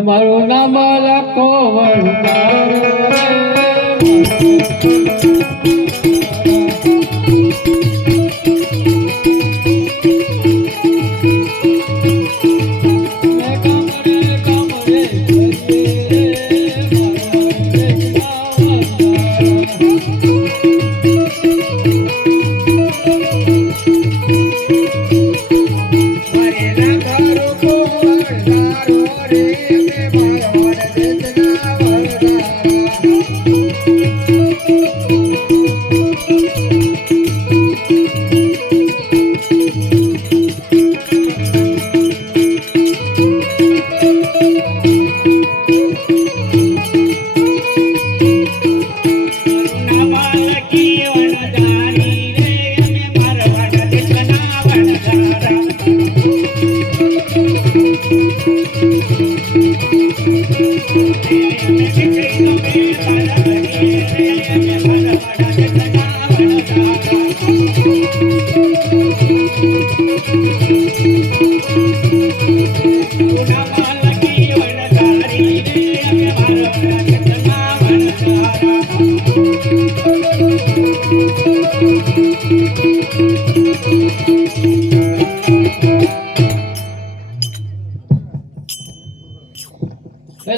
મારું નામ લખો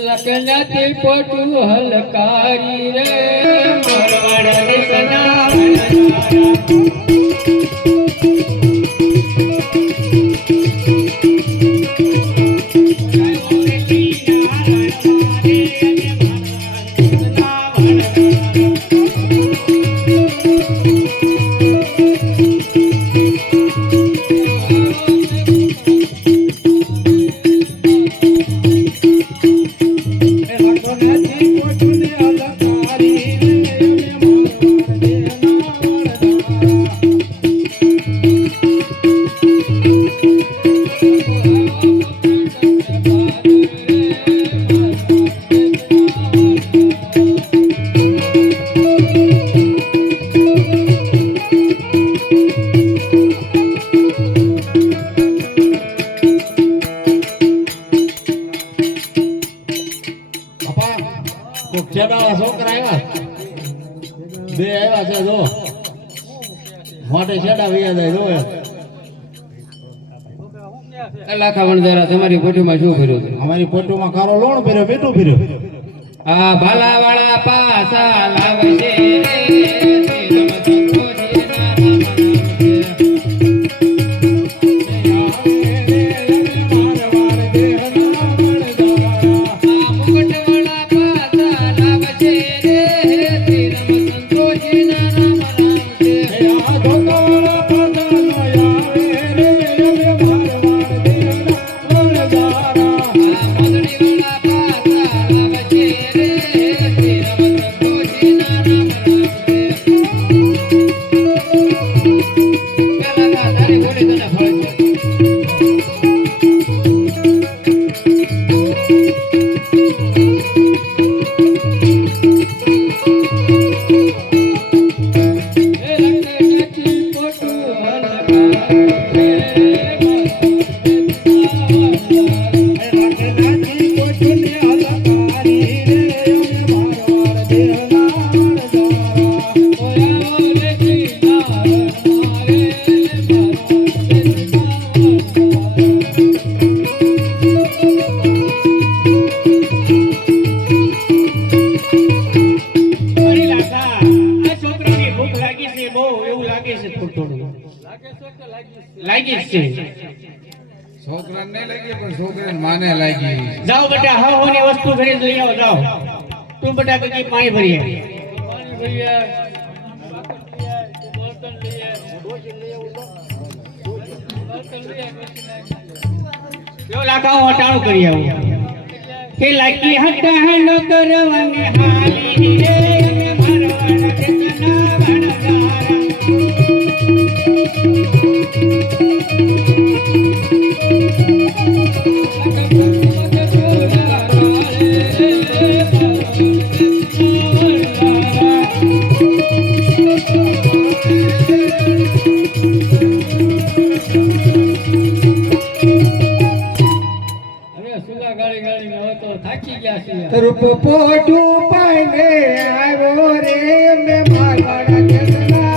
લખનતી પોટું હલકારી રે મારવાડ દેશના છોકરા આવ્યા બે આવ્યા છે જો મોટે છેડા વૈયા જાય જો લાખા વણજારા તમારી ફોટોમાં શું કર્યું અમારી ફોટોમાં કારો લોણ ફેર્યો બેટું ફેર્યો આ ભાલા વાળા પાસા લાવશે છોકરાને લાગી પણ છોકરાને માને લાગી જાઓ બેટા હાવની વસ્તુ ઘરે લઈ આવો જાઓ તું બેટા કઈ પાણી ભરીએ જો લાગાઓ હટાણું કરી આવું કે લાગી હટાણો કરવાને હાલી રે અમે મારવાના દેશના વણજારા પોપોટું પાઈને આવ્યો રે મે મારવાડા દેશના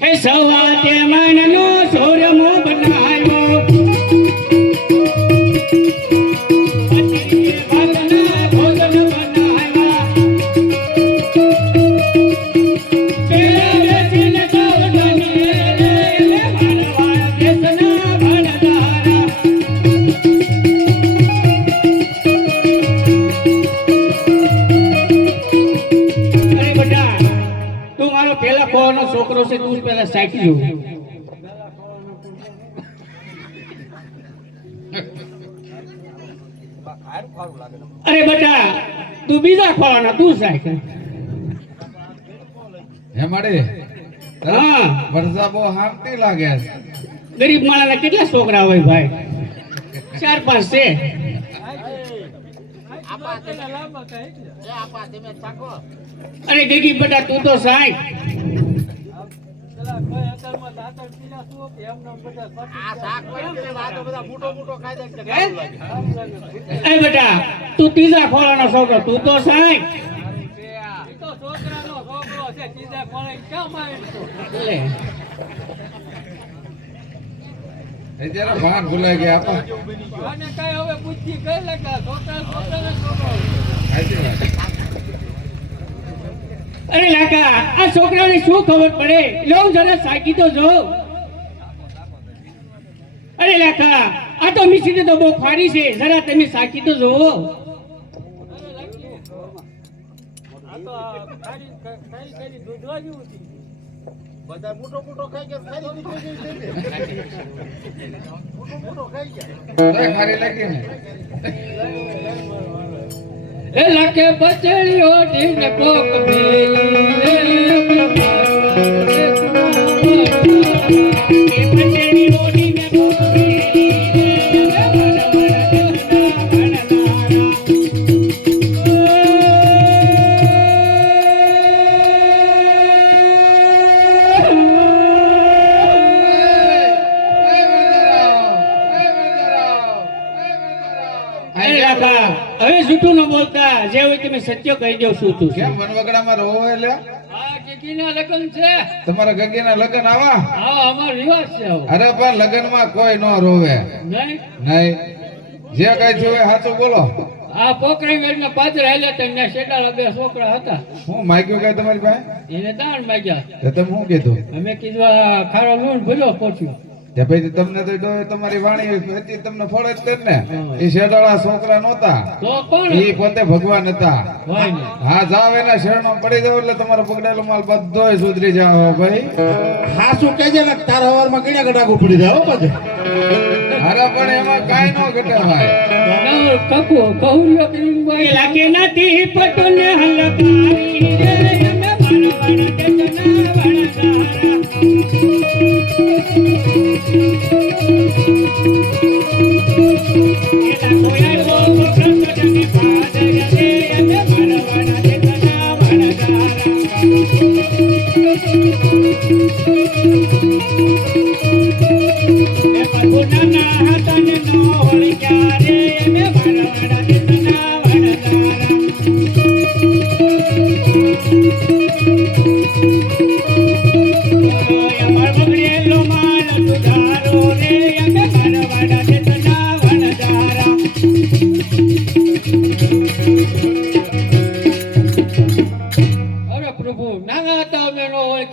હે સવા તે મનનો સોરમો બનાવ્યો પછી ભગના ભોજન બનાવ્યા પેલા બેસીને સાવધાની રે મારવાડા દેશના ભણદારા પેલા ખોવાનો છોકરો છે તું પેલા સાચી જો અરે બેટા તું બીજા ખોવાનો તું સાચી હે માડે હા વરસા બહુ હામતી લાગે ગરીબ માણસના કેટલા છોકરા હોય ભાઈ 4-5 છે અરે ગગી બેટા તું તો સાહેબ એ બેટા તું ત્રીજા ખોળાનો છોકરો તું તો સાહેબ જરા ભાન ભૂલાઈ ગયા આપા અરે લાકા આ છોકરાને શું ખબર પડે લો જરા સાકી તો જો અરે લાકા આ તો મિસીને તો બહુ ખારી છે જરા તમે સાકી તો જો બધા મોટો મોટો ખાઈ ગયા ખારી મોટો ખાઈ ગયા ખારી લાગી ને એ લાકે બચડીઓ ઢીને કોક ભેલી રે એ બચડીઓ ઢીને કોક ભેલી રે હવે જૂઠું ન બોલતા જે હોય તમે સત્ય કહી દો શું તું કેમ વનવગડામાં રહો એટલે આ ગગીના લગન છે તમારા ગગીના લગન આવા હા અમાર રિવાજ છે આવો અરે પણ લગનમાં કોઈ ન રોવે નહીં નહીં જે કઈ જોવે સાચું બોલો આ પોકરી મેળના પાદર હેલા તને શેડાળા બે છોકરા હતા હું માગ્યું કઈ તમારી પાસે એને દાણ માગ્યા તો તમે શું કીધું અમે કીધું આ ખારો લૂણ ભર્યો પહોંચ્યું તે પછી તમને તો ડોહે તમારી વાણી હતી તમને ફળે જ ને એ શેડાળા છોકરા નહોતા તો કોણ એ પોતે ભગવાન હતા હોય ને હા જાવ એના શરણો પડી જાવ એટલે તમારો પકડેલો માલ બધોય સુધરી જાવ ભાઈ હાસુ કહેજે ને તારા વારમાં કીડા ગડાગુ પડી જાય હો બધે અરે પણ એમાં કાઈ ન ઘટે ભાઈ કકુ કહુરિયો કરીને બોય લાગે નથી પટોને હલકારી રે અમે મારવાડા દેશના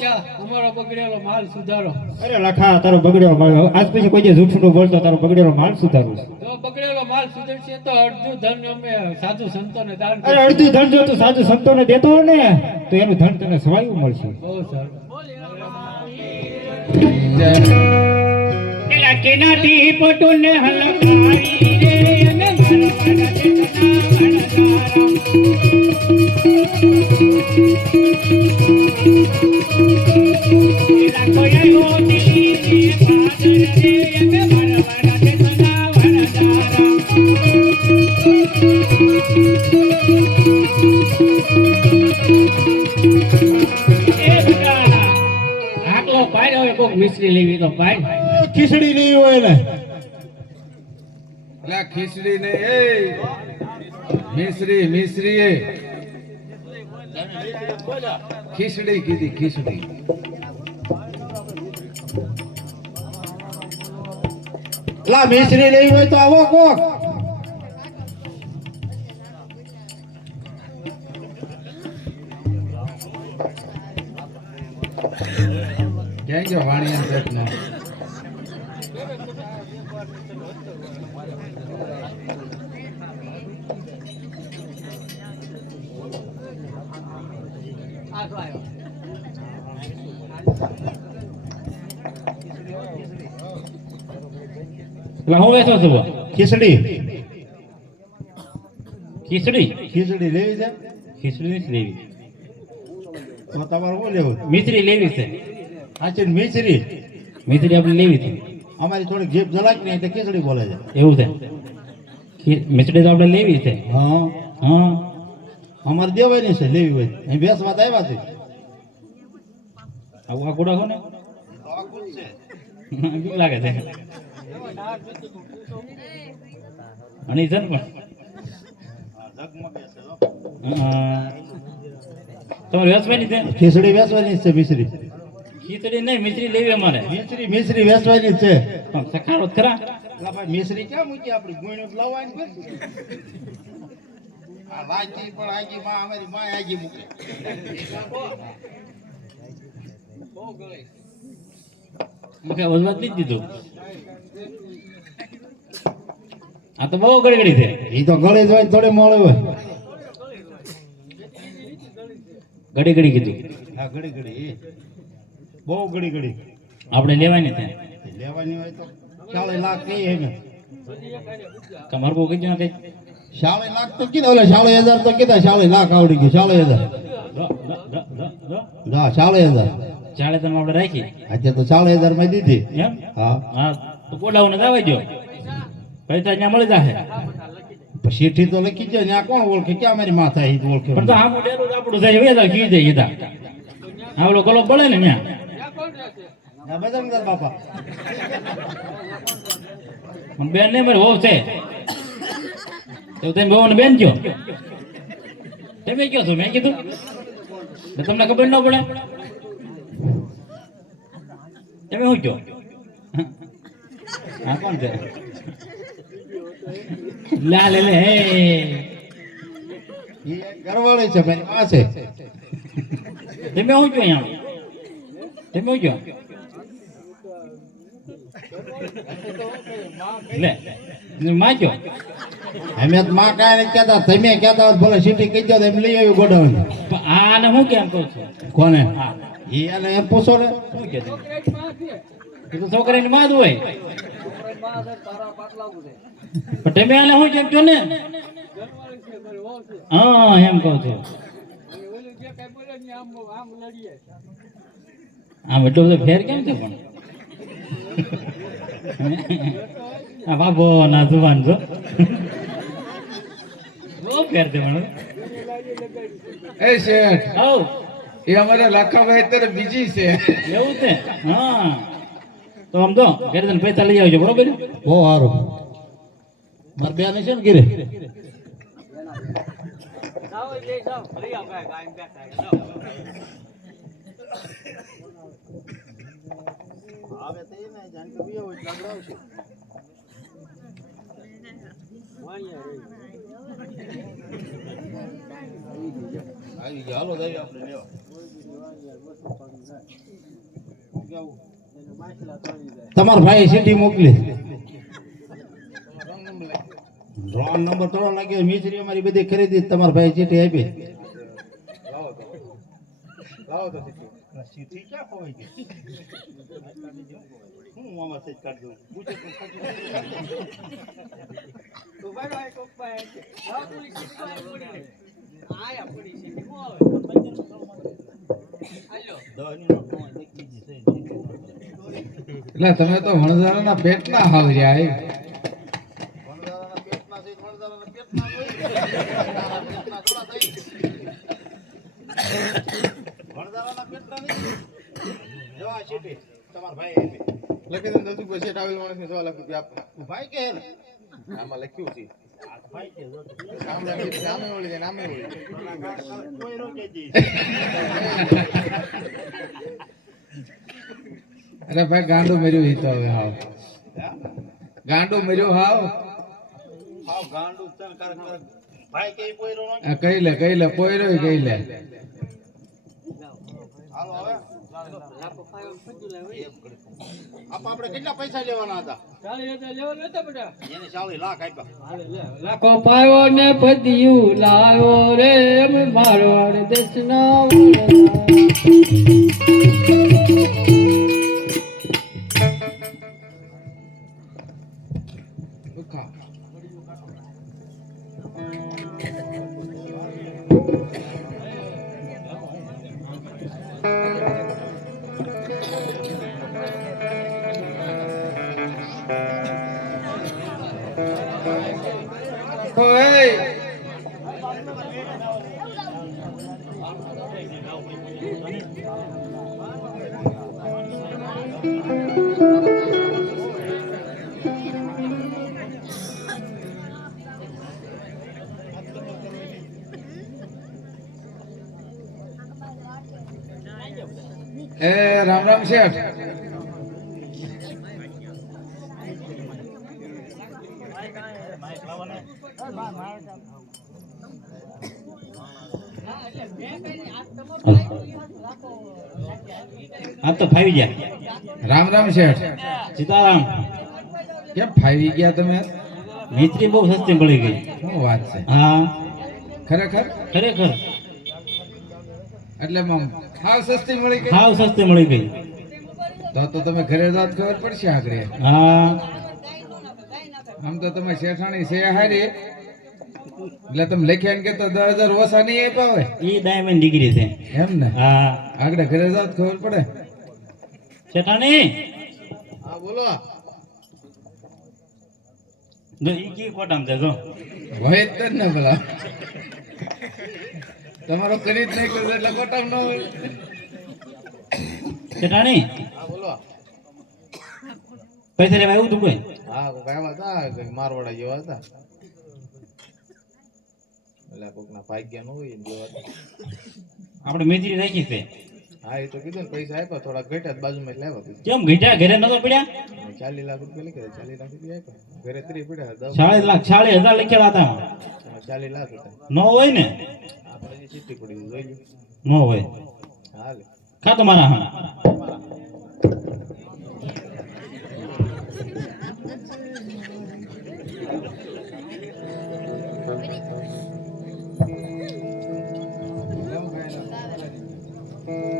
ચા અમારો બગડેલો માલ સુધારો. અરે લખા તારો બગડેલો માલ આજ પછી કોઈ જે જૂઠું બોલતો તારો બગડેલો માલ સુધારું છું. જો બગડેલો માલ સુધરશે તો અડધું ધન અમે સાધુ સંતોને દાન અરે અડધું ધન જો તું સાધુ સંતોને દેતો હોય ને તો એનું ધન તને સવાયું મળશે. બહુ સારું. પેલા કેનાથી પટોને હલકારી રે અને મારવાના પેલા કોઈ આવ્યો દિલ્હી પાદર રે અને મારવાના દેશના આટલો પાડ્યો હોય કોક મિશ્રી લેવી તો પાડ. ખીચડી નહીં હોય ને એટલે આ ખીચડી ને એ મિશ્રી એ ખીચડી કીધી ખીચડી. લા મિશ્રી લેવી હોય તો આવો કોક ક્યાં ગયો વાણિયા સેટ નો? હું વેચો છું ખીચડી ખીચડી ખીચડી લેવી છે ખીચડી નથી લેવી, તો તમારે શું લેવું? મિશ્રી લેવી છે. સાચી મિશ્રી મિશ્રી આપણે લેવી છે. અમારી થોડી જીભ જલાક ને એટલે ખીચડી બોલે છે. એવું છે. મિશ્રી તો આપણે લેવી છે. હા હા અમારે દેવાની છે લેવી હોય અહીં બેસવા આવ્યા છે. આવું આ ગોડા છો ને બીક લાગે છે અને છે ને પણ તમારે વેચવાની છે ખીચડી વેચવાની છે મિશ્રી ખીચડી નહીં મિશ્રી લેવી અમારે. મિશ્રી વેચવાની જ છે. પણ સખાડો જ ખરા. લા ભાઈ મિશ્રી ક્યાં મૂકી આપણી ગુણ લાવવાની બસ આ લાગી પણ આગી માં અમારી માં આગી મૂકે મુખે વજવાત નથી દીધું. આ તો બહુ ગડગડી છે. એ તો ગળે જ હોય થોડે મળે હોય. ઘડી ઘડી કીધું હા ઘડી ઘડી બહુ ઘડી ઘડી આપણે લેવાની છે. લેવાની હોય તો 40 લાખ કહીએ એને તમારે બહુ કીધું નથી. 40 લાખ તો કીધા ઓલે 40,000 તો કીધા 40 લાખ આવડી ગયું 40,000 હા 40,000 ચાલે તમે આપણે રાખી આજે તો 40,000 માં દીધી એમ. હા હા તો ગોડાઉને જવા જો પૈસા ત્યાં મળી જશે. ચીઠી તો લખી જાય ત્યાં કોણ ઓળખે ક્યાં મારી માં થાય એ તો ઓળખે પણ તો આમ ડેરું આપણું થાય વેદા કી જાય ઈદા આ ઓલો ગલો બળે ને ત્યાં ના બજરંગદાસ બાપા બેન ને મારે હોવ છે તો તમે બહુ ને બેન કયો તમે કયો છો મેં કીધું તો તમને ખબર ન પડે તમે શું કયો હા કોણ છે લા લે લે હે એ ઘરવાળી છે મારી માં છે તમે શું કયો અહીંયા તમે શું કયો લે માં કયો અમે તો માં કાંઈ નથી કહેતા તમે કહેતા હોત ભલે સીટી કહી દો તો એમ લઈ આવ્યું ગોડાઉન આને હું કેમ કહું છું કોને હા એ એને એમ પૂછો ને શું કે એ તો છોકરાની માં જ હોય પણ તમે આને શું કેમ કહો ને હા એમ કહું છું આમ એટલો બધો ફેર કેમ છે પણ આ બાબો ના જુવાન છો બહુ ફેર છે પણ એ શેઠ હવ એ અમારા લાખાભાઈ અત્યારે બીજી છે. એવું છે હા તો આમ તો ઘરે તને પૈસા લઈ આવજો બરોબર બહુ સારું મારે બેન છે ને ઘરે આવી ગયા હાલો આપણે લેવા તમારા ભાઈ સીટી મોકલી રોંગ નંબર થોડો લાગ્યો મિસ્ત્રી અમારી બધી ખરીદી તમારા ભાઈ ચીઠી આપી સીટી ક્યાં ખોવાઈ ગઈ હું આમાં સેજ કાઢી દઉં તો બરાબર આ કોક પાસે લાવ પોલીસ સ્ટેશન પડી રે આયા પડી છે હું આવે હાલો એટલે તમે તો વણઝારાના પેટના હાવ રહ્યા હે. તમારા ભાઈ લખી દે દસ રૂપિયા શેઠ આવેલ માણસને 100 લાખ રૂપિયા આપવા ભાઈ કે આમાં લખ્યું છે ભાઈ કે નામે ઓળી દે નામે ઓળી કોઈ રોકે દી અરે ભાઈ ગાંડું મર્યું ઈ તો હવે હાવ ગાંડું મર્યું હાવ ગાંડું ચન કર ભાઈ કે પોયરો નો આ કહી લે પોયરો કહી લે હાલો હવે આપણે કેટલા પૈસા લેવાના હતા 40,000 લેવા નતા બેટા એને 40 લાખ આપ્યા લાખો પાયો ને પતિયું લાવ્યો રે અમે મારવાડ દેશના એ રામ રામ શેઠ આ તો ફાવી ગયા રામ રામ શેઠ સીતારામ કેમ ફાવી ગયા તમે મિસ્ત્રી બહુ સસ્તી મળી ગઈ શું વાત છે હા ખરેખર ખરેખર એટલે ખાવ સસ્તી મળી ગઈ હાવ સસ્તી મળી ગઈ તો તમે ઘરે જાત ખબર પડશે આગળ હા આમ તો તમે શેઠાણી છે હારી એટલે તમે લખ્યા કે તો 10,000 ઓછા નહીં આપ્યા હોય ઈ ડાયમંડ ડિગ્રી છે એમ ને હા આગળ ઘરે જાત ખબર પડે શેઠાણી હા બોલો જો ઈ કી કોટામ છે જો હોય જ ને ભલા તમારો કરી જ નહીં કરો એટલે કોટામ ન હોય શેઠાણી હા બોલો પૈસા લેવા આવ્યું તું કોઈ હા કોઈ આવ્યા હતા મારવાડા જેવા હતા એટલે કોકના ભાગ્ય ન હોય જેવા આપણે મેજરી રાખી છે હા એ તો કીધું ને પૈસા આપ્યા થોડા ઘટ્યા બાજુમાં લેવા કેમ ઘટ્યા ઘરે નતો પડ્યા 40 લાખ રૂપિયા લખ્યા 40 લાખ રૂપિયા આપ્યા ઘરે 30 પડ્યા 40 લાખ 40,000 લખ્યા હતા 40 લાખ હતા ન હોય ને આપણે જે ચિઠ્ઠી પડી જોઈ ન હોય હાલે ખા તમારા હા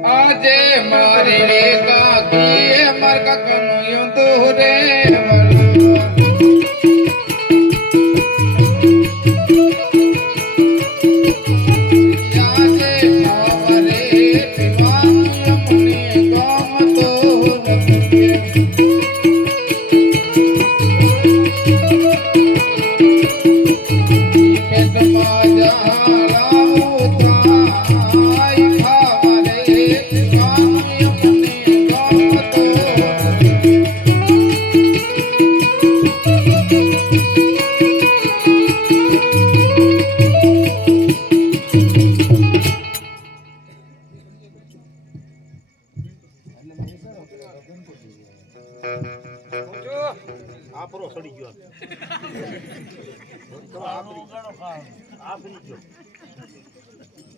આજે મારી કાકી માર કાકાનું યુંતુ રે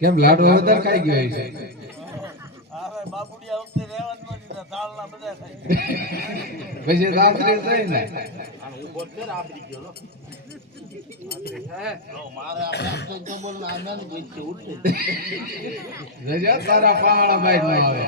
કેમ લાડુ વધારે ખાઈ ગયો છે પછી રાત્રે જાય ને રજા તારા પહાડા બાઈક માં આવે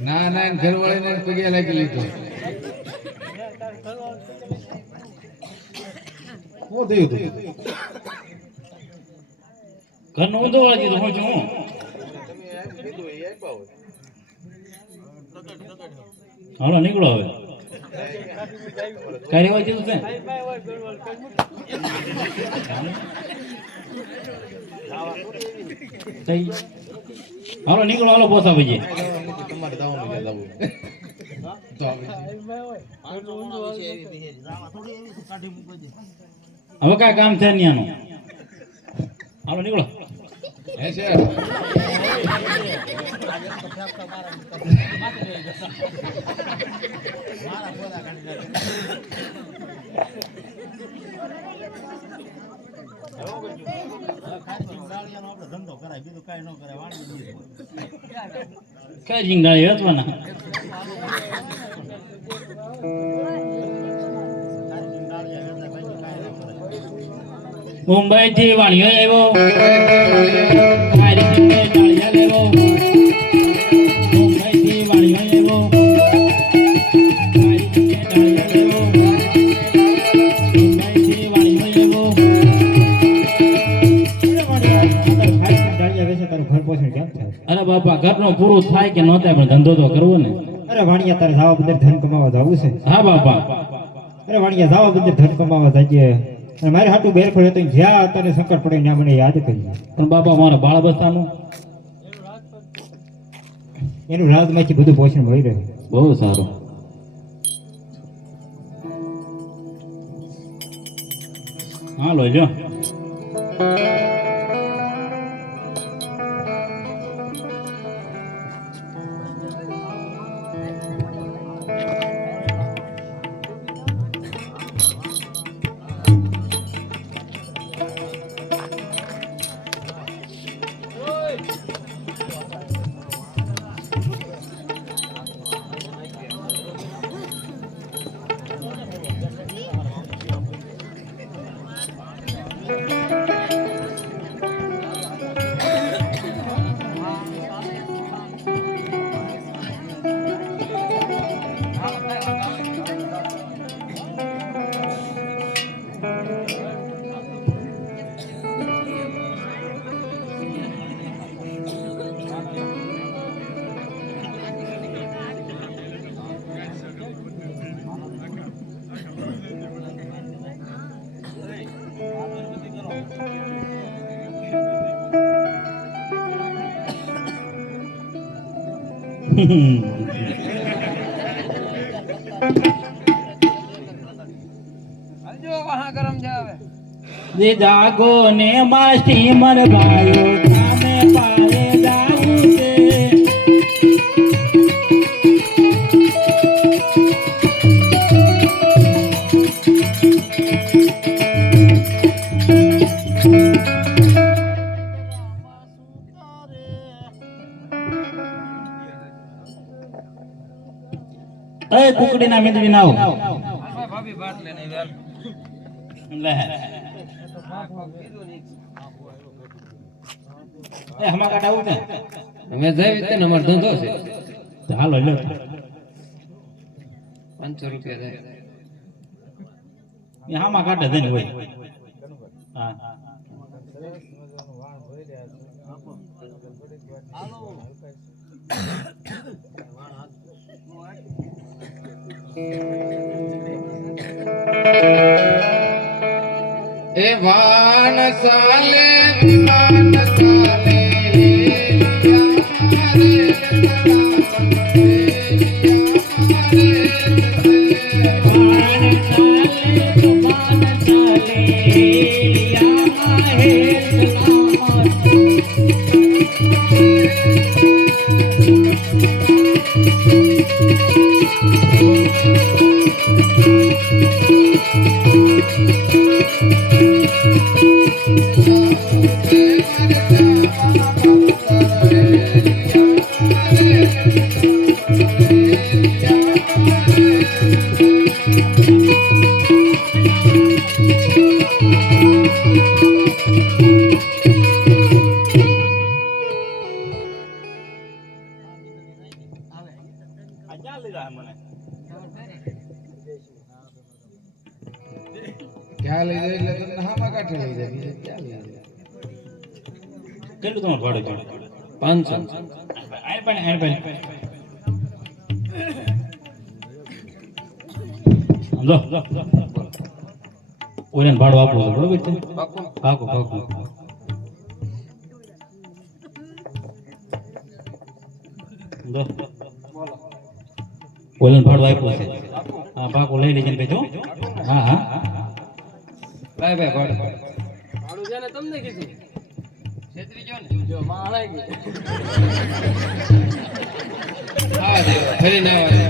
ના ના ઘરવાળી ને પગે લાગી લીધો શું થયું તું ઘરનો ઊંધો વાળી દીધો હું છું હાલો નીકળો હવે કઈ રેવા દીધું છે હાલો નીકળો હાલો પોસા ભાઈ તમારે દાવાનું યાદ આવું હવે કઈ કામ છે નહીં આનું હાલો નીકળો હે છે કઈ રીંગણાળી વેચવાના મુંબઈ થી વાણીઓ આવ્યો મુંબઈ થી વાણીઓ અરે બાપા ઘરનું પૂરું થાય કે ન થાય પણ ધંધો તો કરવો ને અરે વાણિયા તારે જાવા બદલ ધન કમાવા જવું છે હા બાપા અરે વાણિયા જાવા બદલ ધન કમાવા જઈએ અને મારે હાટું બેર ખોડે તો જ્યાં તને સંકટ પડે ત્યાં મને યાદ કરી પણ બાપા મારા બાળ બસ્તાનું એનું રાજમાંથી બધું પોષણ મળી રહે બહુ સારું હાલો જો જાગો ને માસ્ટી મર ભાઈઓ સામે પારે જાવું છે એ કુકડી ના મીંદડી ના ભાભી બાત લેને લે એ હમા કાઢા ઉતે અમે જઈ વિતે અમાર ધંધો છે હાલો લો 500 રૂપિયા દે એ હમા કાઢે દે ને હોય હા એ વાન સાલે વાન સાલે યાર ક્યાં લઈ જાય એટલે તમને હામા કાંઠે લઈ જાય બીજે ક્યાં લઈ જાય? કેટલું તમારું ભાડું છે? 500. આય પણ સમજો ઓને ભાડું આપવું છે બરોબર છે? પાકું સમજો ઓને ભાડું આપ્યું છે. હા પાકું લઈ લેજે ભાઈ જો. હા ભાઈ ભાડું છે ને તમને કીધું છેતરી ગયો ને જો માં હલાઈ ગઈ હા દેવા ફરી ના આવે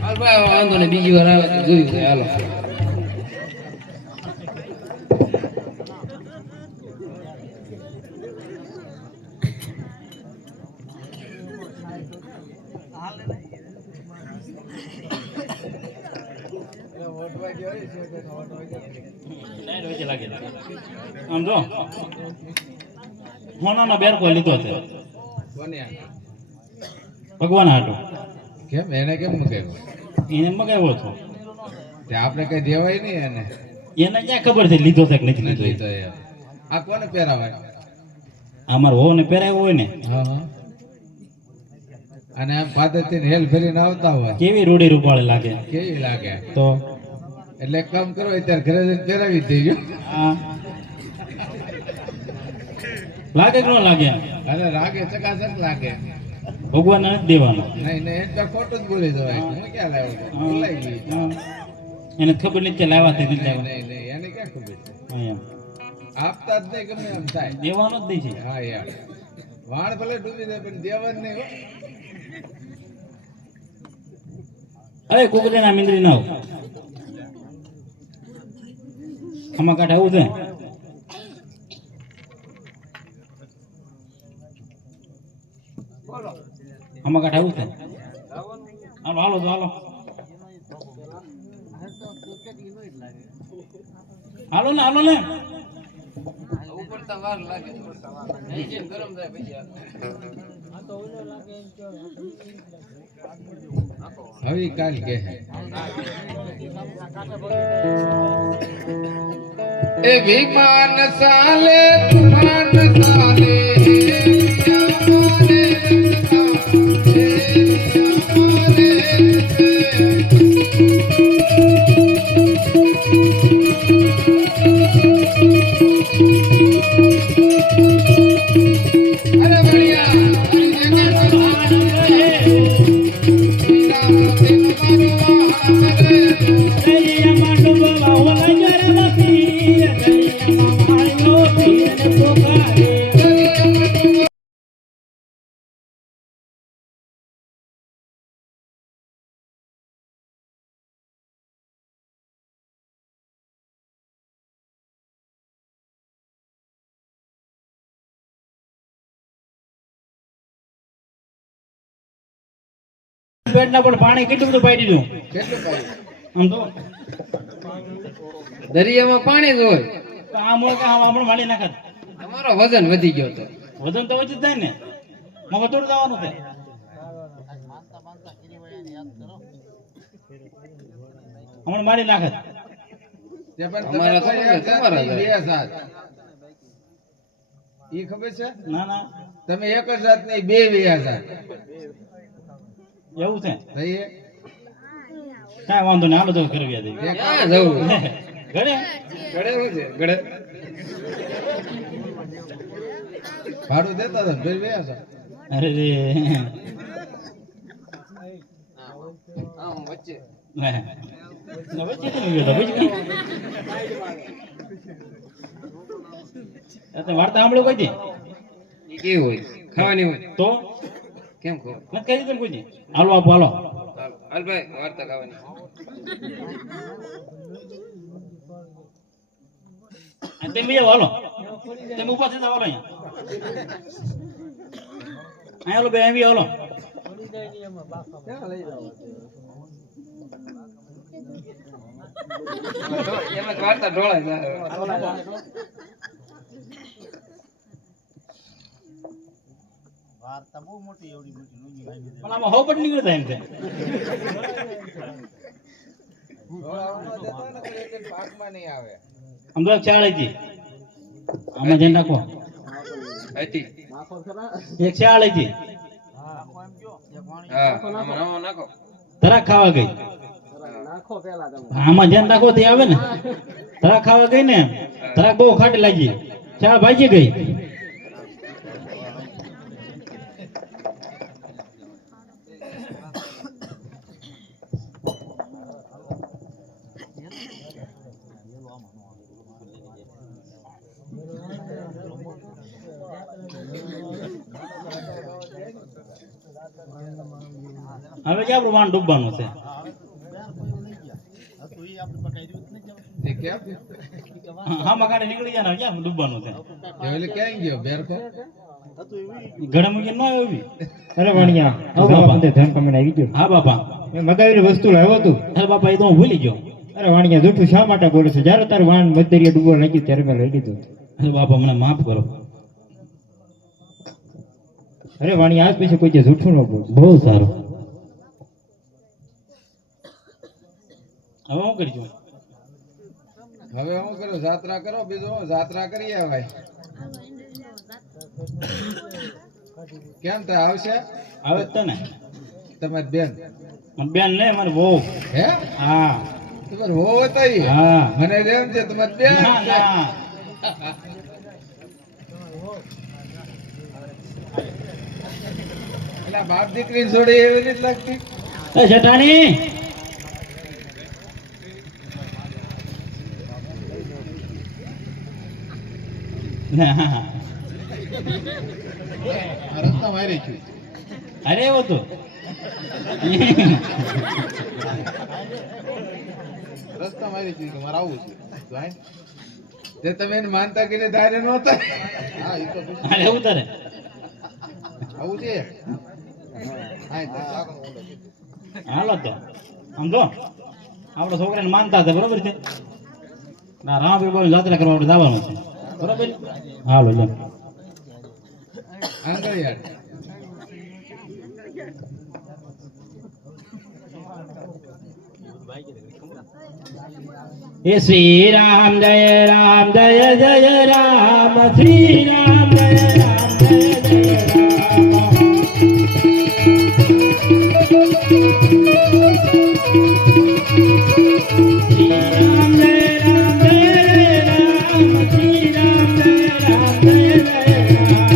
હાલ ભાઈ વાંધો ને બીજી વાર આવે તો જોયું છે હાલો આમ જો હોનાનો બેર કોઈ લીધો છે કોને? ભગવાન હાટો કેમ એને કેમ મગાવ્યો? એને મગાવ્યો છો તે આપણે કઈ દેવાય નહીં એને. એને ક્યાં ખબર છે લીધો છે કે નથી નથી લીધો? તો યાર આ કોને પહેરાવાય? અમાર હો ને પહેરાયો હોય ને હા અને આમ પાદરથી હેલ ફેરીને આવતા હોય કેવી રૂડી રૂપાળે લાગે કેવી લાગે? તો એટલે એક કામ કરો અત્યારે ઘરે જઈને પહેરાવી જ દેજો. આ લાગે કે ન લાગે? અરે લાગે, ચકાચક લાગે. ભગવાન નથી દેવાનો. નહીં નહીં એટલે ખોટું જ બોલી જવાય. હું ક્યાં લાવ્યો? ભૂલાઈ ગઈ. હા. એને ખબર નથી કે લાવ્યા તે નથી નહીં લાવ્યા. નહીં નહીં એને ક્યાં ખબર છે? હા, એમ. આપતા જ નહીં ગમે એમ થાય. દેવાનો જ નહીં છે. હા યાર વાણ ભલે ડૂબી જાય પણ દેવાનું નહીં હો. અરે કુકરી ના મીંદરી ના આવું આમાં કાંઠે આવું છે આમાં કાંઠે આવું છે હાલો હાલો તો હાલો હાલો ને હાલો ને ઉપર તો વાર લાગે એન્જિન ગરમ થાય પછી હવે કાલ કે એ વિમાન સાલે તુફાન સાલે અરે બઢિયા પેટના પર પાણી કેટલું બધું પાઈ દીધું કેટલું પાયું? આમ તો દરિયામાં પાણી જ હોય તો આમ હોય કે આમ આપણે મારી નાખત તમારો વજન વધી ગયો તો વજન તો ઓછું જ થાય ને મગર થોડું જવાનું છે હમણાં મારી નાખત તે પણ અમારા તમે તો તો એક તમારા જાતની જાય. બે જાત. ઈ ખબર છે? ના ના તમે એક જ જાતની બે વેયા જાત. એવું છે થઈ એ? કાંઈ વાંધો નહીં હાલો તો કરવી દે ક્યાં જવું ઘરે ગળે શું છે ગળે ભાડું દેતા હતા ને ફેર વેયા જાત. અરે રે આમ વચ્ચે વચ્ચે તો નહીં ગયો પછી વાર્તા સાંભળો કોઈ દી ઈ કેવી હોય ખાવાની હોય તો કેમ કહો નથી કહી દીધું કોઈ દી હાલો આપો હાલો હાલ ભાઈ વાર્તા ખાવાની અને તમે જાઓ હાલો તમે ઉભા થઈ જાઓ હાલો અહીંયા હાલો બે આવી હાલો એમ જ વાર્તા ઢોળાય જાય. પણ આમાં હોપટ નીકળતા એમ છે. પાકમાં નહીં આવે. આમ તો ચાળ હતી આમાં જઈને નાખો. હતી. એક ચાળ હતી હા આમાં રમો નાખો. તરાક ખાવા ગઈ. આમાં જેને નાખો તે આવે ને. તરાક ખાવા ગઈ ને તરાક બહુ ખાટી લાગી. ચાળ ભાજી ગઈ. હવે કે આપણું વાન ડૂબવાનું છે. તે કેમ? હા મકાને નીકળી જાય ને ક્યાં ડૂબવાનું છે. એ ઓલી ક્યાં ગયો બેરકો? ઘડા મૂકીને ન આવ્યો એવી. અરે વાણિયા આવો બાપા તે ધન કમાઈને આવી ગયો. હા બાપા. મેં મગાવેલી વસ્તુ લાવ્યો તું. અરે બાપા એ તો હું ભૂલી ગયો. અરે વાણિયા જૂઠું શા માટે બોલે છે? જ્યારે તારું વાન મધદરિયા ડૂબવા લાગ્યું ત્યારે મેં લઈ લીધું. અરે બાપા મને માફ કરો. અરે વાણિયા આજ પછી કોઈ જે જૂઠું ન બોલ. બહુ સારું. હવે હું કરીશું? હવે હું કરું? જાત્રા કરો. બીજું હું? જાત્રા કરીએ ભાઈ. કેમ તે આવશે? આવે જ તને તમારી બેન? મને બેન ને મને બહુ. હે? હા તમારે હો હતા ઈ? હા. મને એમ છે તમારી બેન ના છે. ના એટલે બાપ દીકરી છોડી એવી નથી લાગતી. એ શેઠાણી રસ્તા મારી છું. અરે એવો તો રસ્તા મારી છું કે મારે આવું છે. તે તમે એને માનતા કે ધારે નહોતા. હા એ તો અરે એવું તારે આવું છે. હાલો તો આમ જો આપણા છોકરાને માનતા હતા બરોબર છે. ના રામ બોલ જાત્રા કરવા આપણે જવાનું છે બરોબર. હાલો લો આંગળીયાળ. એ શ્રી રામ જય રામ જય જય રામ શ્રી રામ જય રામ જય જય રામ. શ્રી રામ જય રામ જય જય રામ શ્રી રામ જય રામ જય જય રામ.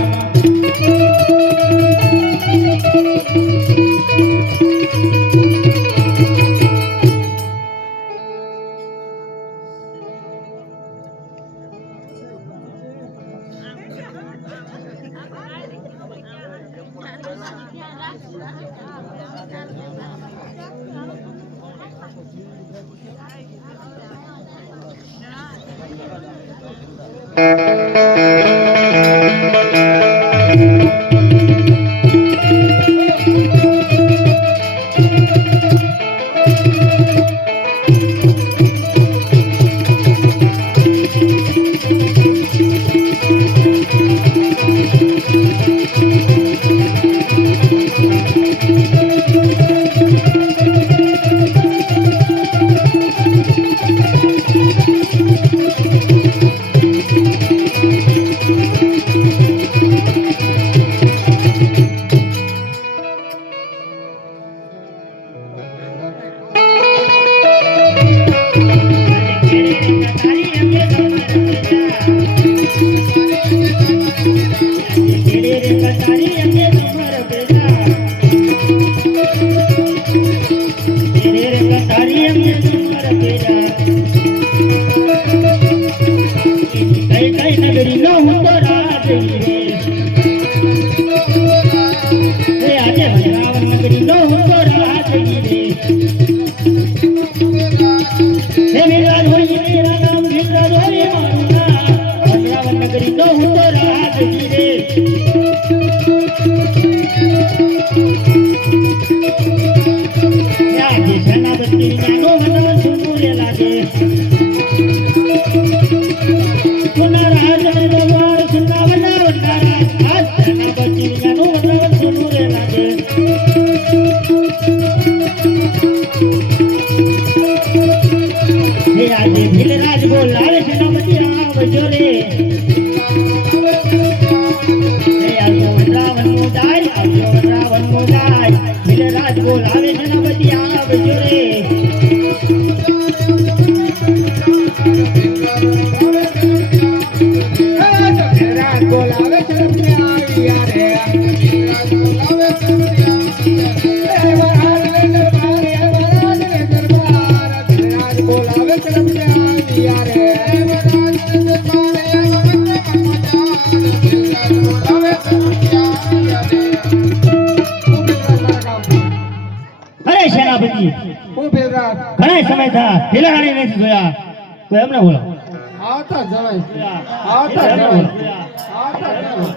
સેનાપતિ નાનો મન સુંદરે લાગે સુનારા જણ દરબાર સુનાવના વંડારા આ સેનાપતિ જાનું વંડાવન સુનું રે લાગે હે આજે ભીલરાજ બોલાવે સેનાપતિ આવજો રે હે આવજો વંડાવન મોદાય આવજો વંડાવન મોદાય ભીલરાજ બોલાવે સેનાપતિ આવજો રે ભીલરાજ બોલાવે સેનાપતિ આવ્યા રે ભીલરાજ બોલાવે સેનાપતિ આવ્યા રે બોલાવે સેનાપતિ આવ્યા રે અરે સેનાપતિ હું ભીલરાજ ઘણા સમય થા ભીલરાણી નથી જોયા તો એમને બોલો આવતા જવાય આવતા જવાય આવતા જવાય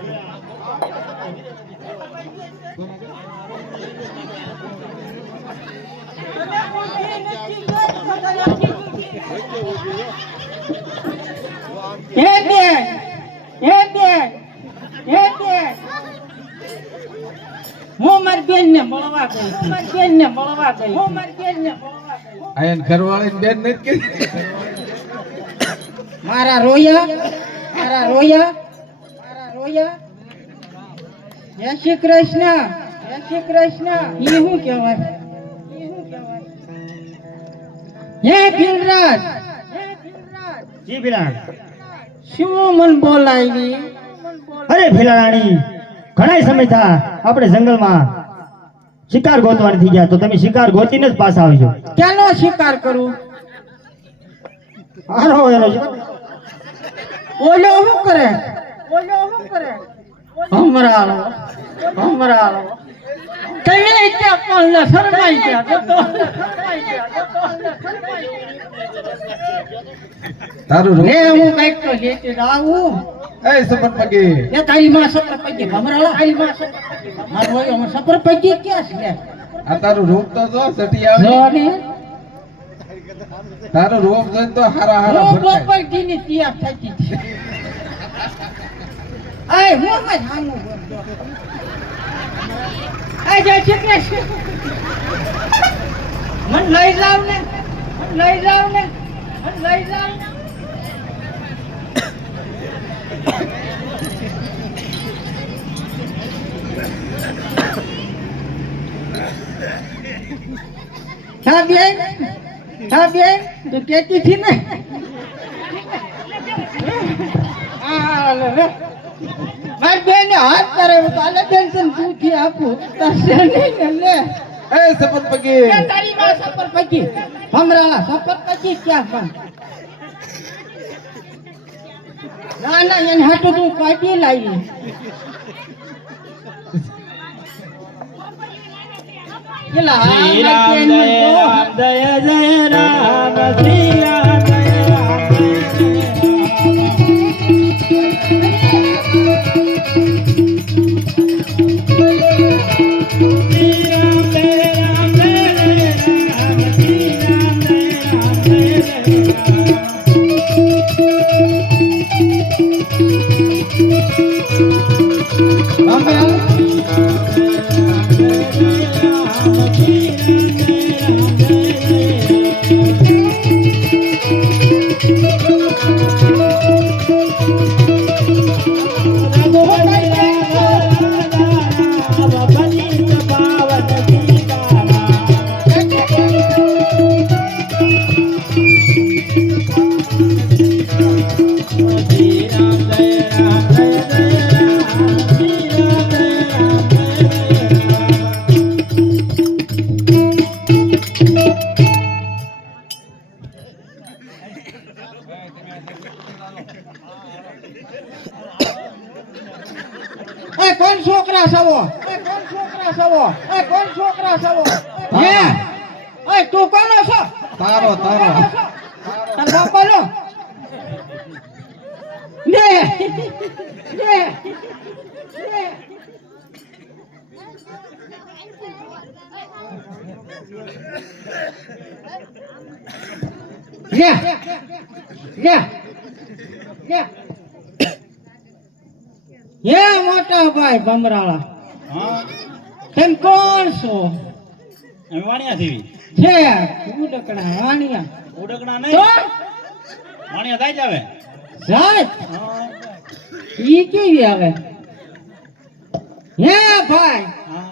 હું મારી બેન ને મળવા ગઈ મારી બેન ને મળવા ગઈ હું મારી બેન ને મળવા ગઈ આયન ઘરવાળી બેન નથી કીધી મારા રોયા મારા રોયા મારા રોયા જય શ્રી કૃષ્ણ જય શ્રી કૃષ્ણ ઈ શું કહેવાય ઈ શું કહેવાય હે ભીલરાજ જી ભીલરાજ શું મન બોલાવી અરે ભીલરાણી ઘણા સમય થા આપણે જંગલમાં શિકાર ગોતવાની થઈ ગયા તો તમે શિકાર ગોતીને જ પાછા આવજો ક્યાંનો શિકાર કરું હારો એનો ઓલો શું કરે ઓલો શું કરે હમરાળો હમરાળો તમે ત્યાં પણ શરમાઈ ગયા તો તારું રે હું કઈક તો લેતી આવું એ સપન પગી એ તારી માં સપર પૈકી હમરાળો તારી માં સપર મારો એમાં સપર પૈકી ક્યાં છે આ તારું રૂપ તો જો સટી આવે જો ને તારું રૂપ જોઈને તો હારા હારા હું ભરતાય. પ્રોપર્ટી ની તૈયાર થતી છે આય હું મત હામું આય જય શ્રી કૃષ્ણ મન લઈ જાવ ને મન લઈ જાવ ને મન લઈ જાવ ને હા બેન તું કેતી થી ને મારી બેન ને હાથ કરે હું તાલે બેન તને દૂધી આપું તસે નહીં ને લે એ સપન પગી કે તારી માં સપર પકી હમરાળા સપર પકી ક્યાં પણ ના ના એને હાટું તું કાઢી લાવી એલા શ્રી રામ જય રામ જય જય રામ શ્રી રામ જય રામ જય એ કોણ છોકરા સવો એ કોણ છોકરા સવો એ કોણ છોકરા સવો હે એ તું કોનો છો તારો તારો તાર બાપાનો લે લે લે લે લે લે હે મોટા ભાઈ ભમરાળા હા તેમ કોણ છો અમે વાણિયા દેવી છે ઉડકણા વાણિયા ઉડકણા તો નહીં વાણિયા થાય જ આવે જાય હા ઈ કેવી આવે હે ભાઈ હા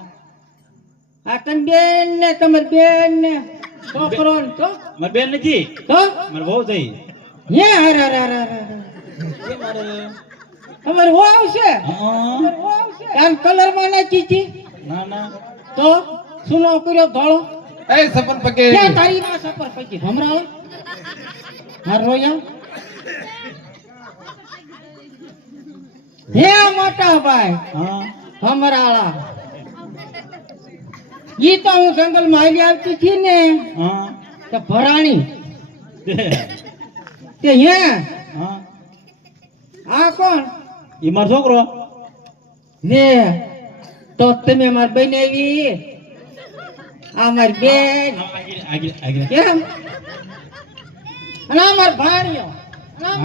આ તન બેન ને તમાર બેન ને છોકરો ને તો મારી બેન નથી તો મારે બહુ થઈ હે હર હર હર હર એ મારે તમાર વાવ છે હા વાવ છે આમ કલર માં નાખી છી ના ના તો સુનો કર્યો ધોળો એ સપન પકે ક્યાં તારી માં સપર પૈકી ભમરાળો હા રોયા હે મોટા ભાઈ હા ભમરાળા ઈ તો હું જંગલ માં આવી આવતી હતી ને હા તો ભરાણી તે તે હે હા આ કોણ એ મારો છોકરો લે તો તમે માર બનાવી આ મારી બેન આગળ આગળ આગળ કેમ અને આ માર ભાણિયો અને આ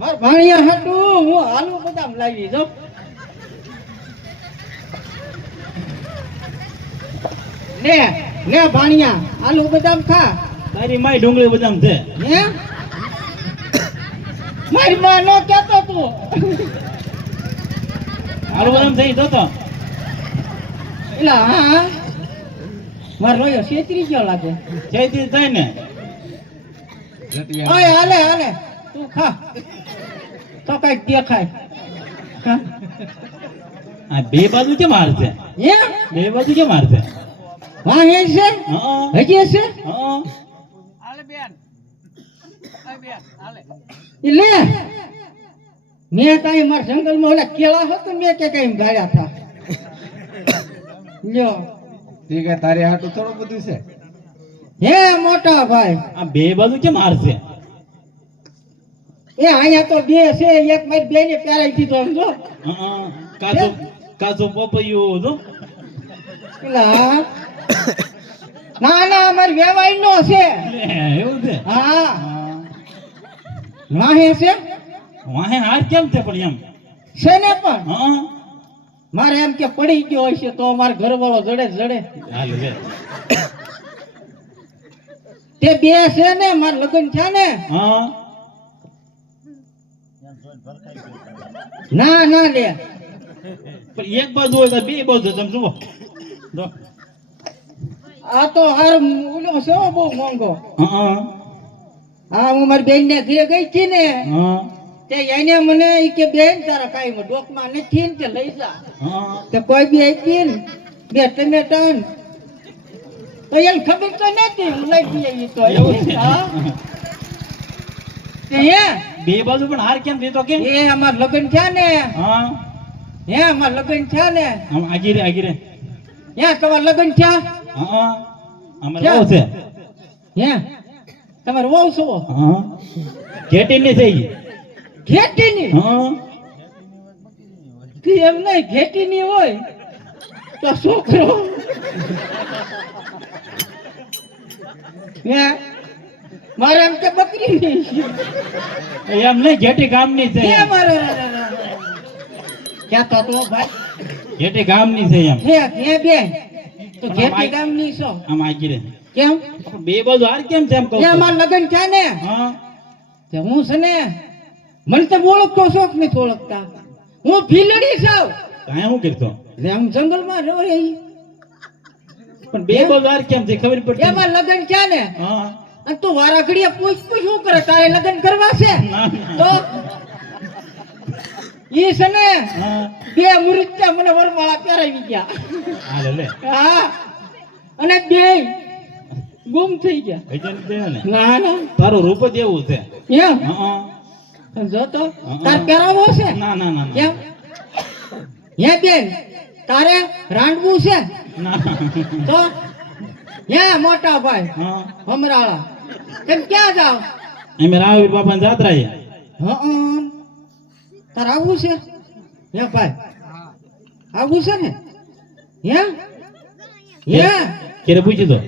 માર ભાણિયા હતું હું આલુ બદામ લાવી જો લે લે ભાણિયા આલુ બદામ ખા તારી માય ડુંગળી બદામ છે હે મારી માં નો કહેતો તું આલુ બદામ થઈ તો એલા હા માર રોયો છેતરી ગયો લાગે જયથી થાય ને ઓય હાલે હાલે તું ખા તો કઈ દેખાય હા? આ બે બાજુ કેમ હારશે હે બે બાજુ કેમ હારશે હા હે છે હા હજી છે હા ઈ લે મેં કઈ માર જંગલમાં ઓલા કેળા હતો મેં કે કઈ ગાળ્યા થા લ્યો ઠીક હે તારી હાટું થોડું બધું છે હે મોટા ભાઈ આ બે બાજુ કેમ હારશે એ અહીંયા તો બે છે એક મારી બેને પહેરાઈ દીધો આમ જો હા કાચો કાચો પપૈયું જો એલા ના ના અમારી વેવાઈ નો છે લે, એવું છે હા હા. વાહે છે વાહે હાર કેમ છે પણ એમ છે ને પણ હા મારે એમ કે પડી ગયો હશે તો અમારો ઘરવાળો જડે જડે હાલ લે તે બે છે ને માર લગ્ન થયા ને હા ના ના લે પણ એક બાજુ હોય તો બે બાજુ તમે જુઓ જો આ તો હાર ઓલો છે હો બહુ મોંઘો હા હા હું મારી બેન ને ઘરે ગઈ હતી ને હા તે એને મને ઈ કે બેન તારા કાઈ ડોકમાં નથી ને તે લઈ જા હા તે કોઈ બી આપી ને બે ટમેટા ને તો એને ખબર તો નથી હું લઈ ગઈ ઈ તો એવું છે? હા તે હે બે બાજુ પણ હાર કેમ થતો કેમ એ અમાર લગ્ન થયા ને હા હે અમાર લગ્ન થયા ને આમ આગીરે આગીરે હે તમાર લગ્ન થયા હા અમારે બહુ છે હે તમારે વહુ છો હા ઘેટી ની થઈ ગઈ ઘેટીની હા તી એમ નહીં ઘેટીની હોય તો છોકરો હે મારે એમ કે બકરી ની એમ નહીં ઘેટી ગામ ની છે હે એમ. મારે ક્યાં તો ભાઈ ઘેટી ગામ ની છે એમ હે બે તો ઘેટી ગામની છો આમ આગીરે કેમ પણ બે બાજુ હાર કેમ છે એમ કહું એ છું. અમાર લગ્ન થયા ને હા તે હું છે ને મને તો ઓળખતો શોખ નથી ઓળખતા હું ભીલડી છું કાંઈ હું કરતો એટલે આમ જંગલમાં રહો એ પણ બે બાજુ હાર કેમ છે ખબર પડતી એમાં લગ્ન થયા ને હા અને તું વારા ઘડીએ પૂછ શું કરે તારે લગ્ન કરવા છે ના, તો ઈ છે ને હા બે મુરત્યા મને વરમાળા પહેરાવી ગયા હાલે લે હા અને બે ગુમ થઈ ગયા ભજન છે ને ના ના તારું રૂપ જ એવું છે એમ હા જો તો તાર પહેરાવો છે ના ના ના કેમ હે બેન તારે રાંડવું છે ના તો હે મોટા ભાઈ હા હમરાળા તેમ ક્યાં જાવ અમે રાવીર બાપા ની જાત્રા છે તારે આવવું છે હે ભાઈ આવવું છે ને હે હે ક્યારે પૂછી તો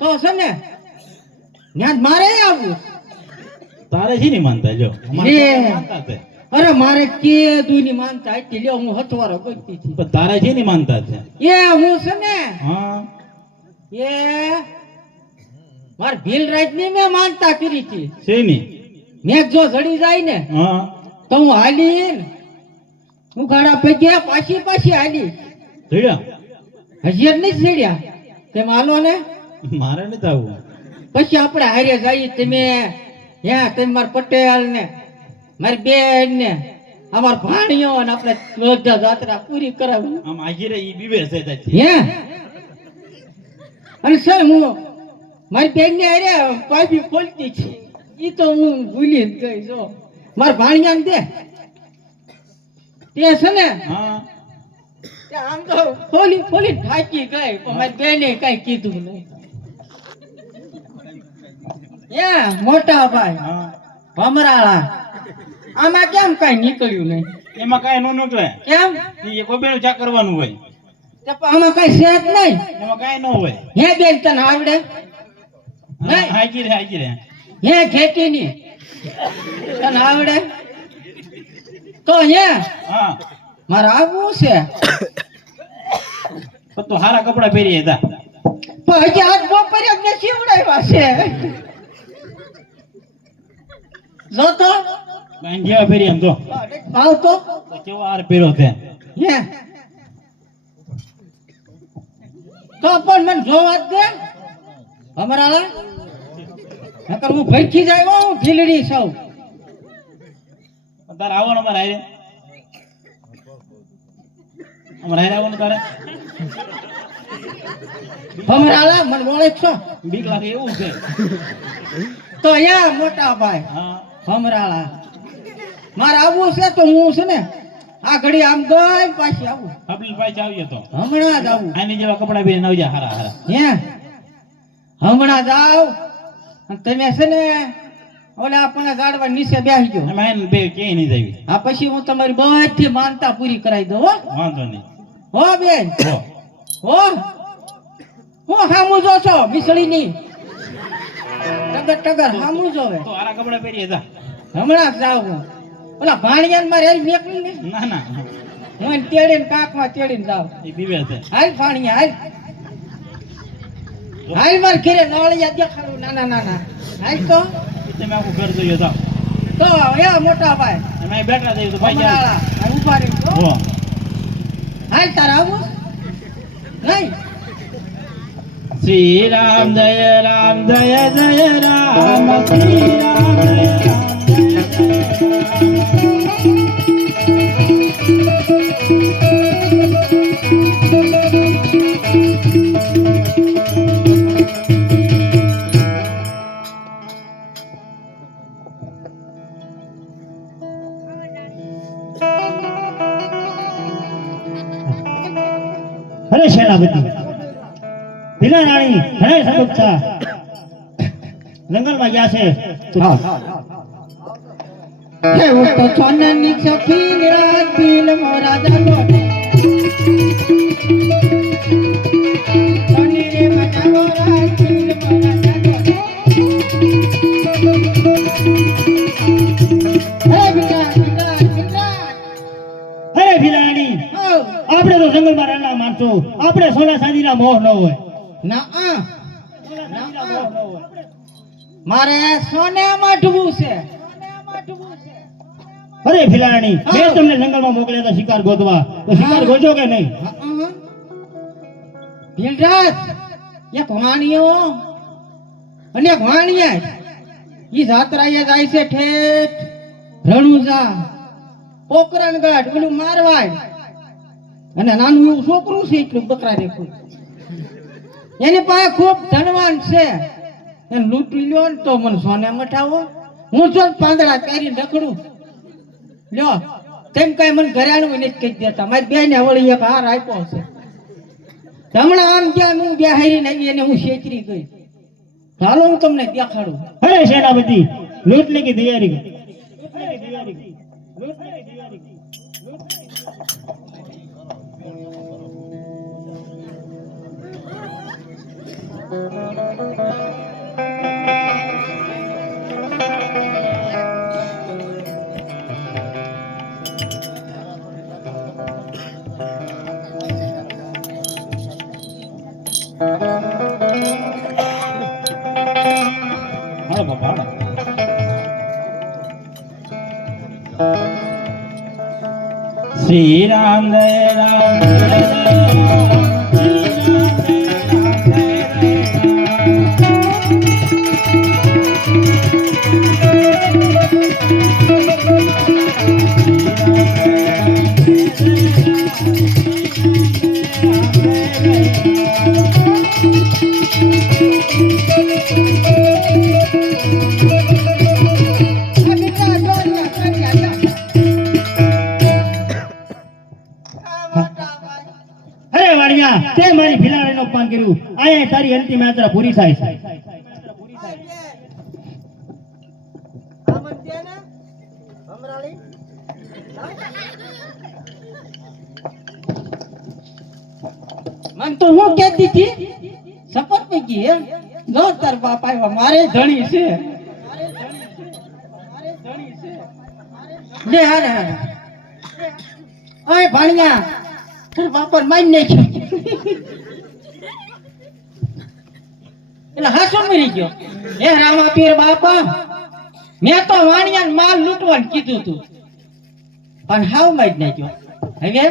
તો છે ને ત્યાં મારે આવું તારે છે ને માનતા જો અમારે લે. તો માનતા છે. અરે મારે કે દુની માનતા આટલી લ્યો હું હથવારો કરતી હતી પણ તારે છે ને માનતા છે. એ હું છે ને હા એ માર ભીલ રાત ની મેં માનતા કરી હતી છે ને. મેં જો જડી જાય ને હા તો હું હાલી ને હું ગાડા પગે પાછી પાછી હાલી જોડ્યા હજી જ નહીં ચડ્યા તેમ હાલો ને મારે નથી આવવું. પછી આપણે હારે જઈએ તમે ત્યાં તમે મારા પટેલ ને મારી બેન ને અમાર ભાણીઓ ને આપણે રોજા જાત્રા પૂરી કરાવી આમ આજીરે ઈ બીવે છે તાજી. હે અને સર હું મારી બેન ને હારે પાઇપી ખોલતી છે ઈ તો હું ભૂલી જ ગઈ જો મારા ભાણિયાને દે તે છે ને હા તે આમ તો ખોલી ખોલી થાકી ગઈ પણ મારી બેને કઈ કીધું નહીં મોટા ભાઈ હા ભમરાળા આમાં કેમ કઈ નીકળ્યું નહીં એમાં કાંઈ નો નીકળે. કેમ ઈ કોબેનું ચા કરવાનું હોય. તે પણ આમાં કઈ સેજ નહીં એમાં કાંઈ ન હોય. હે બેન તને આવડે નહીં. હાજીરે હે ખેતી ની તને આવડે તો હે હા મારે આવવું છે પણ તું હારા કપડા પહેરી હતા. પણ હજી આજ બપોરે જ મેં સીવડાવ્યા છે જો તો કાંઈ જેવા પહેરી એમ તો આવતો કેવો હાર પહેર્યો છે. હે તો પણ મને જોવા જ દે ભમરાળા નકર હું ભડકી જાય હો, હું ઢીલડી સૌ તારે આવવાનું અમારે હારે. અમારે હારે આવવાનું તારે. ભમરાળા મને ઓળખશો બીક લાગે એવું છે. તો યા મોટા ભાઈ હા ભમરાળા મારે આવવું છે તો હું છે ને આ ઘડી આમ ગઈ પાછી આવું આપણી પાસે આવીએ તો હમણાં જ આવું આની જેવા કપડા પહેરીને આવજે હારા હારા. હે હમણાં જ આવ અને તમે છે ને ઓલા આપણને ગાડવા નીચે બેસી ગયો એમાં એને બે ક્યાંય નહીં જાવી. આ પછી હું તમારી બધી માનતા પૂરી કરાવી દઉં હો વાંધો નહીં. હો બેન હો હો હું હામું જો છો મિસળી ની ટગર ટગર હામું જોવે તો હારા કપડા પહેરીએ જા. હમણાં જ જાવ હું ઓલા ભાણિયાને મારે હાલ મેકલી ને ના ના હું એને તેડીને કાંકમાં તેડીને જાવ એ બીવે છે. હાલ ભાણિયા હાલ હાલ માર ઘરે નળિયા દેખાડું નાના નાના હાલ તો તમે આખું ઘર જોઈએ જાઓ. તો યા મોટા ભાઈ અમે અહીં બેઠા થઈએ તો ભાઈ ભમરાળા આ ઉભા રહી હો હાલ તારે આવું નહીં શ્રી રામ જય રામ જય જય રામ શ્રી રામ જય રામ જય અરે સેનાપતિ ભીલા રાણી ઘણા સબક છે જંગલમાં ગયા છે હે ઉઠો સોનાની સફીન રાત ભીલ મોરા જાગોને સોની રે મજાવો રાત ભીલ મોરા જાગોને હે ભીલા ભીલા ભીલા અરે ભીલાણી આપણે તો જંગલમાં રહેલા માણસો આપણે સોના ચાંદીના મોહ ન હોય ના મારે સોનામાં ડૂબવું છે અરે ભીલાણી મેં તમને જંગલમાં મોકલ્યા હતા શિકાર ગોતવા તો શિકાર ગોજો કે નહીં ભીલરાજ એક વાણિયો અને એક વાણિયા ઈ જાત્રાએ જાય છે ઠેઠ રણુજા પોકરણગઢ ઓલું મારવાડ અને નાનું એવું છોકરું છે એટલું બકરા દેખું એની પાસે ખૂબ ધનવાન છે એને લૂંટી લ્યો ને તો મને સોને મઠાવો હું તો પાંદડા પહેરી રખડું લ્યો તેમ કઈ મને ઘરેણું નથી કહી દેતા મારી બેને વળી એક હાર આપ્યો છે હમણાં આમ ક્યાં હું બે હારીને આવી એને હું છેતરી ગઈ ચાલો હું તમને દેખાડું અરે સેનાપતિ લૂંટને કી તૈયારી કર શ્રી રામ જય રામ જય અરે વાણિયા તે મારી ભીલાણીનું અપમાન કર્યું આયા તારી અંતિમ યાત્રા પૂરી થાય છે મન તો હું કહેતી હતી શપથ પૈકી હે જો તાર બાપ આવ્યા મારે ધણી છે લે હારે હારે ઓય ભાણિયા તાર બાપર મારી નાખ્યો એટલે હાસો મરી ગયો હે રામા પીર બાપા મેં તો વાણિયાને માલ લૂંટવાનું કીધું તું પણ હાવ મારી નાખ્યો હવે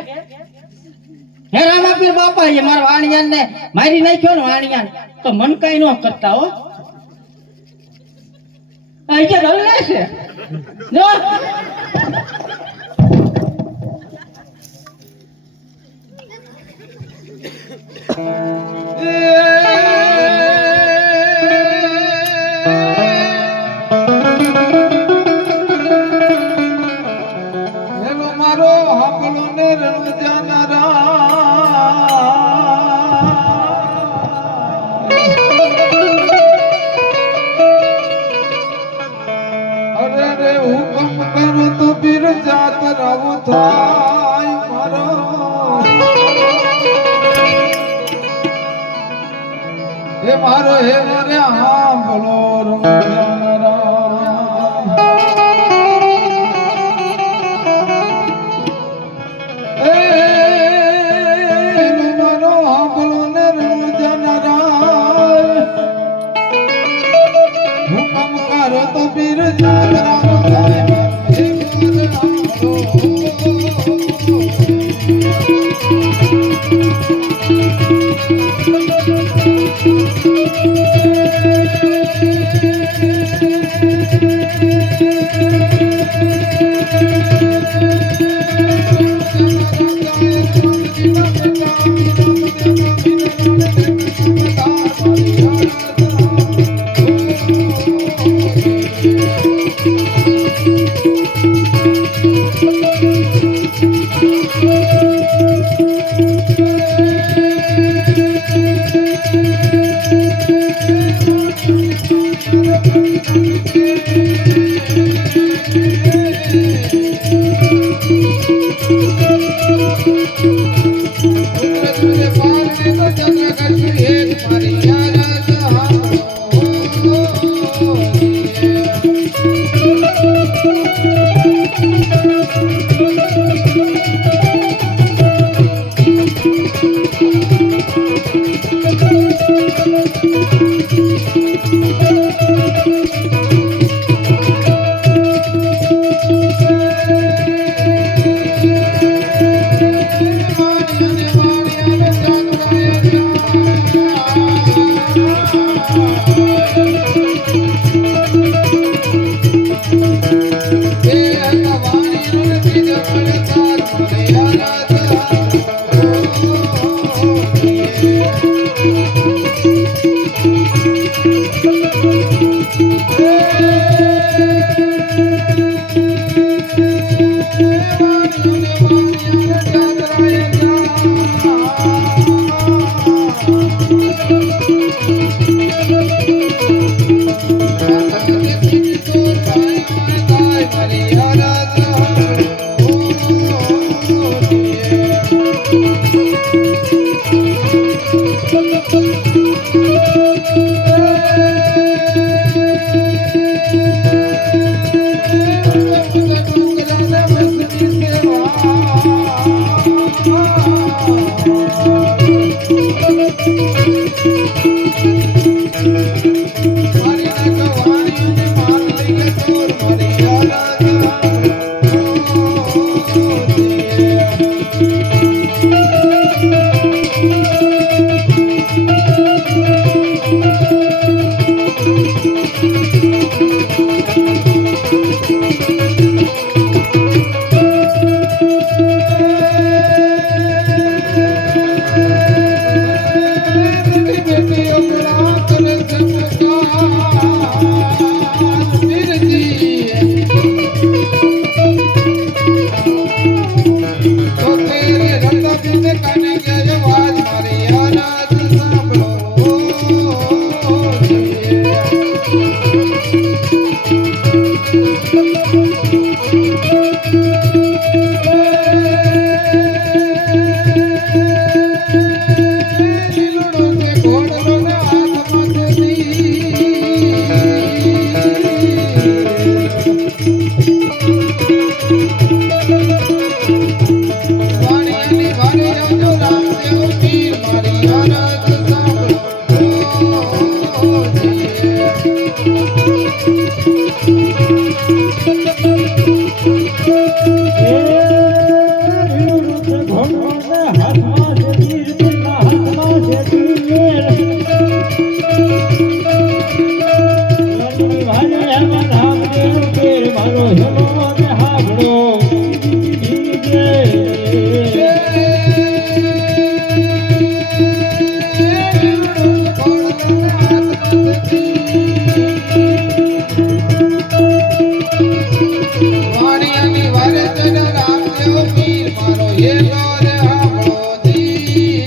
હે રામા પીર બાપા એ મારા વાણિયાને મારી નાખ્યો ને વાણિયાને તો મન કઈ ન કરતા હો આ કે રલ્લે છે જો હેલો મારો હાકલો ને રંગ અરે રે હુકમ કરો તો પીર જાત રાવો થાય મારો હે મારો હે રે હાંભળો મારો હાંભળો ને હુકમ કરો તો પીર જાત રાવો થાય હે મારો હાથમાં છે તીર, પેલા હાથમાં છે તીર. વાલે એમાં રામદેવ પીર મારો હેલો ને હાંભળો. વાણિયાની વારે જન રામદેવ પીર મારો હેલો રે હાંભળો દીજી.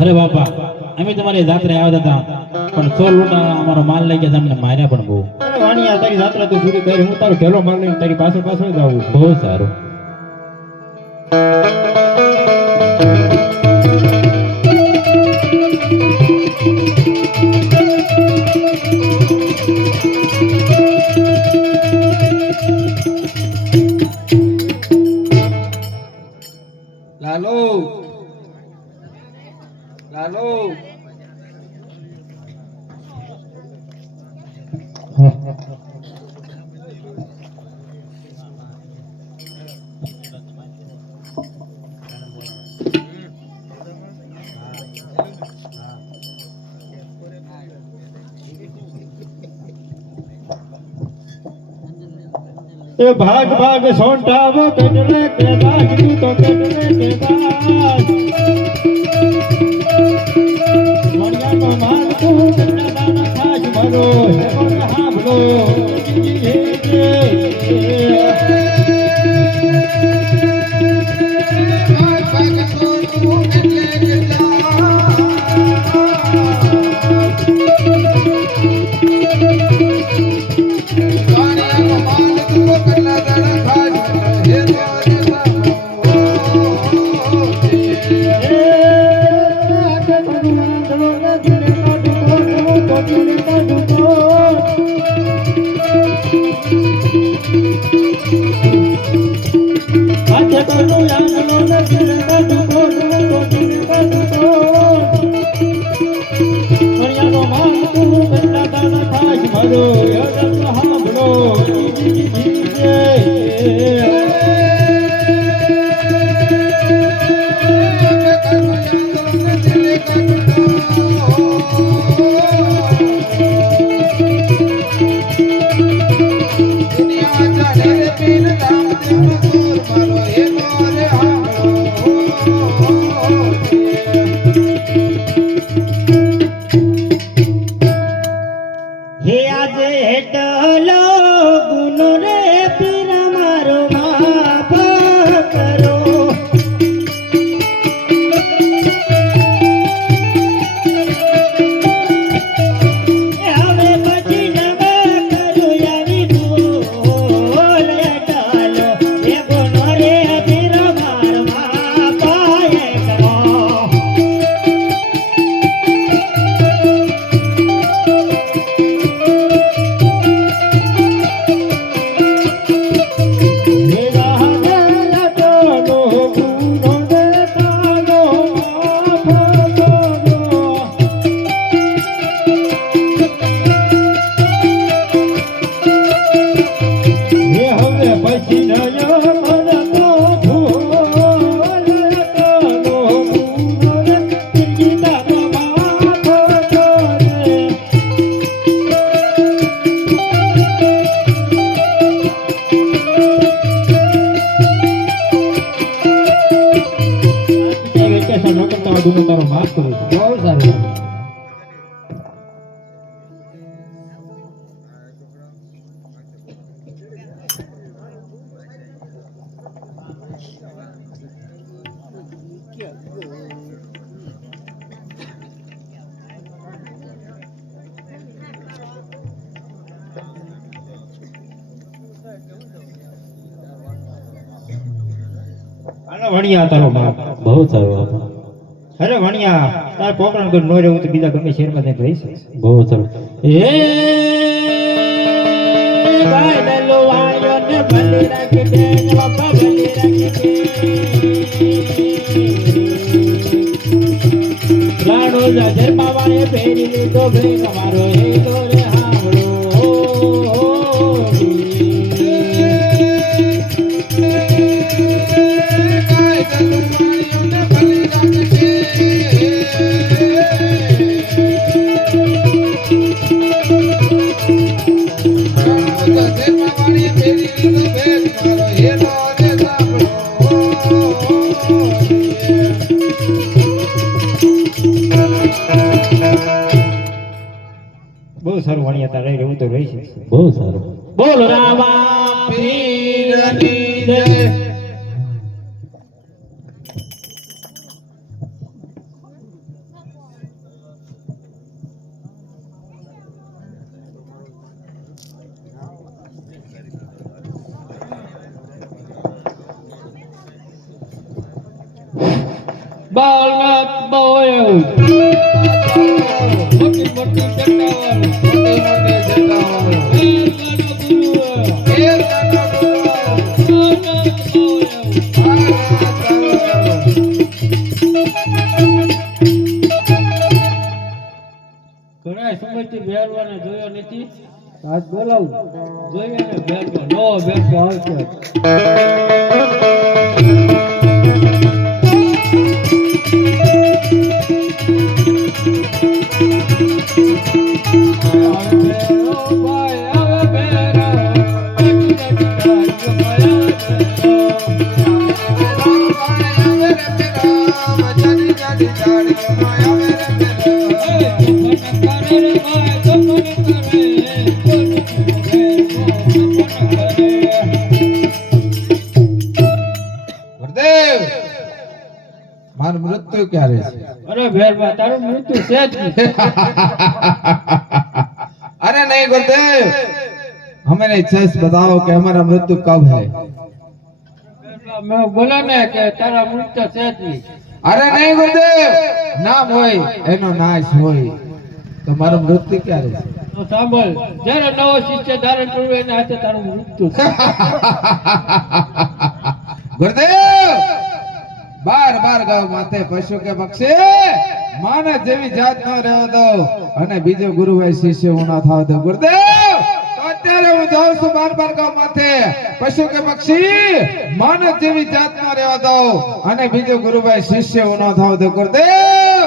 અરે બાપા અમે તમારી જાત્રે આવ્યા હતા પણ 100 લૂંટા અમારો માલ લઈ ગયા અમને માર્યા પણ બહુ. વાણિયા તારી જાત્રા તો પૂરી કરી, હું તારો ઘેલો માલ લઈને તારી પાછળ પાછળ જ આવું છું. બહુ સારું. લાલો લાલો એ ભાગ ભાગ સોંટાવો કેટલે કે દાસ, તું તો કેટલે કે દાસ. વાણિયાનો માલ તું કેટલા દાના ખાજ મારો હેલો ને હાંભળો. હે આજે હેટલો ગુનો રે પીર મારો માફ કરો. હવે પછી નવા કરું આવી બોલ હેટલો એ ગુનો રે પીર મારો માફ કરો. તારો માફ કરું છું. બહુ સારું. હાલો વણિયા તારો બાપ. બહુ સારું બાપા, અરે વણિયા તારે પોકરણ કરી નો રહેવું તો બીજા ગમે શહેરમાં જઈને રહી શકીશ. બહુ સારું. ગાયડલો વાળ્યો ને ભલે રાખી દે ને બાપા, ભલે રાખી દે. રાણો જાજર માવાએ પહેરી લીધો ભેગ મારો હેલો રે હાવડો. બહુ સારું વણિયા તારે રહેવું તો રહી શકીશ. બહુ સારું. બોલો રામા પીરની જય. બાળનાથ બોયો મોટી મોટી જટાવર, ઘણા સમયથી બેરવાને જોયો નથી, આજ બોલાવું જોઈએ ને બેરવા નો બેરવા આવશે. મારું મૃત્યુ ક્યારે છે? અરે બેરવા તારું મૃત્યુ છે જ નહીં. अरे नहीं गुरुदेव, हमें नहीं सच बताओ कि हमारा मृत्यु कब है? બેરવા મેં બોલા ને કે તારા મૃત્યુ છે જ નહીં. अरे नहीं गुरुदेव, नाम હોય એનો નાશ હોય, તો મારું મૃત્યુ ક્યારે છે? તો સાંભળ, જ્યારે નવો શિષ્ય ધારણ કરવું એના હાથે તારું મૃત્યુ છે. ગુરુદેવ, બાર બાર ગાવ માથે પશુ કે પક્ષી માનવ જેવી જાત ન રહેવા દો અને બીજો ગુરુભાઈ શિષ્ય હું ના થાવ દો. ગુરુદેવ, તો અત્યારે હું જાઉં છું બાર બાર ગાવ માથે પશુ કે પક્ષી માનવ જેવી જાત ન રહેવા દો અને બીજો ગુરુભાઈ શિષ્ય હું ના થાવ દો. ગુરુદેવ